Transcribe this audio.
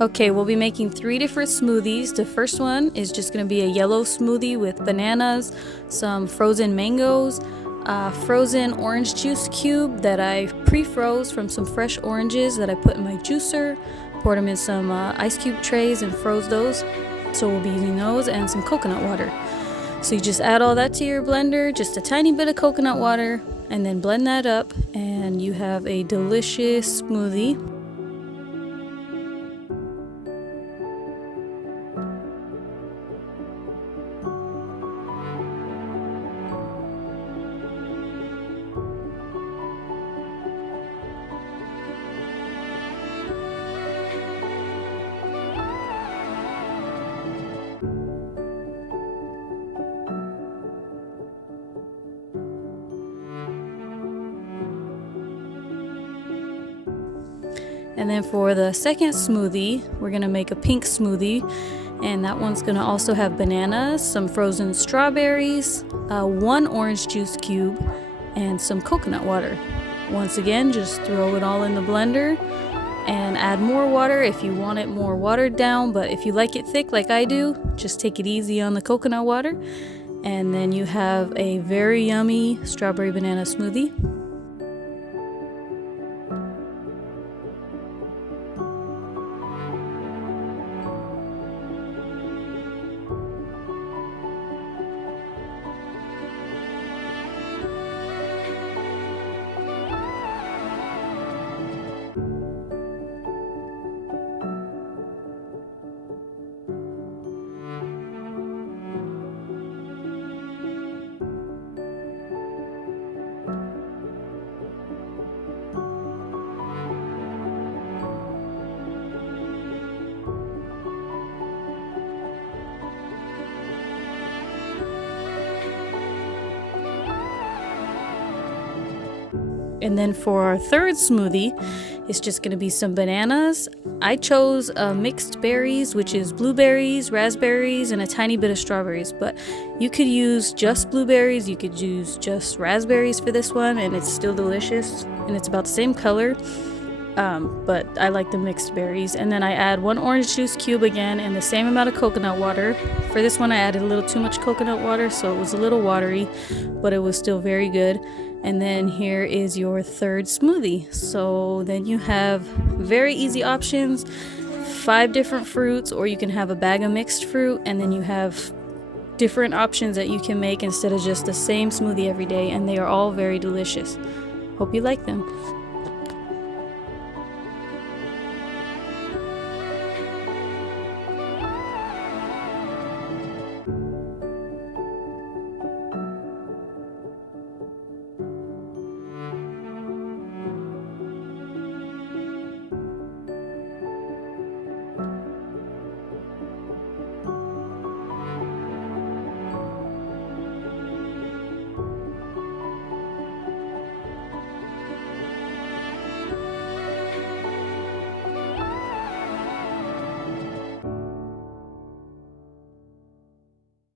Okay, we'll be making 3 different smoothies. The first one is just going to be a yellow smoothie with bananas, some frozen mangoes, frozen orange juice cube that I pre-froze from some fresh oranges that I put in my juicer, poured them in some ice cube trays and froze those. So we'll be using those, and some coconut water. So you just add all that to your blender, just a tiny bit of coconut water, and then blend that up, and you have a delicious smoothie. And then for the second smoothie, we're gonna make a pink smoothie, and that one's gonna also have bananas, some frozen strawberries, 1 orange juice cube, and some coconut water. Once again, just throw it all in the blender and add more water if you want it more watered down, but if you like it thick like I do, just take it easy on the coconut water. And then you have a very yummy strawberry banana smoothie. And then for our third smoothie, it's just going to be some bananas. I chose mixed berries, which is blueberries, raspberries, and a tiny bit of strawberries. But you could use just blueberries, you could use just raspberries for this one, and it's still delicious. And it's about the same color, but I like the mixed berries. And then I add 1 orange juice cube again, and the same amount of coconut water. For this one, I added a little too much coconut water, so it was a little watery, but it was still very good. And then here is your third smoothie. So then you have very easy options, 5 different fruits, or you can have a bag of mixed fruit, and then you have different options that you can make instead of just the same smoothie every day, and they are all very delicious. Hope you like them.